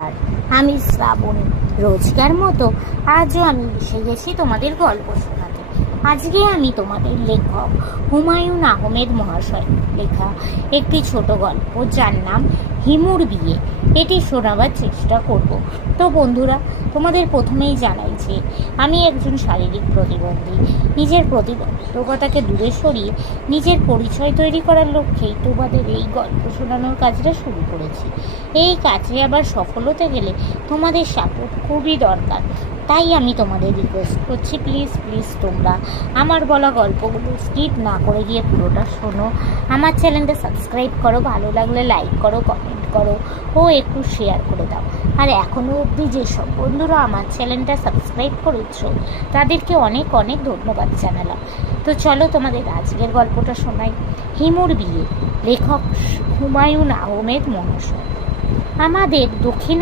আর আমি শ্রাবণী। রোজকার মতো আজও আমি এসে গেছি তোমাদের গল্প শোনাতে। আজকে আমি তোমাদের লেখক হুমায়ুন আহমেদ মহাশয় লেখা একটি ছোট গল্প, যার নাম হিমুর বিয়ে, এটি শোনাবার চেষ্টা করব। তো বন্ধুরা, তোমাদের প্রথমেই জানাই যে আমি একজন শারীরিক প্রতিবন্ধী। নিজের প্রতিবন্ধকতাকে দূরে সরিয়ে নিজের পরিচয় তৈরি করার লক্ষ্যেই তোমাদের এই গল্প শোনানোর কাজটা শুরু করেছি। এই কাজে আবার সফল হতে গেলে তোমাদের সাপোর্ট খুবই দরকার। তাই আমি তোমাদের রিকোয়েস্ট করছি, প্লিজ প্লিজ তোমরা আমার বলা গল্পগুলো স্কিপ না করে গিয়ে পুরোটা শোনো। আমার চ্যানেলটা সাবস্ক্রাইব করো, ভালো লাগলে লাইক করো, কমেন্ট করো ও একটু শেয়ার করে দাও। আর এখনও অবধি যেসব বন্ধুরা আমার চ্যানেলটা সাবস্ক্রাইব করেছো তাদেরকে অনেক অনেক ধন্যবাদ জানালাম। তো চলো তোমাদের আজকের গল্পটা শোনাই। হিমুর বিয়ে, লেখক হুমায়ুন আহমেদ মহাশয়। আমাদের দক্ষিণ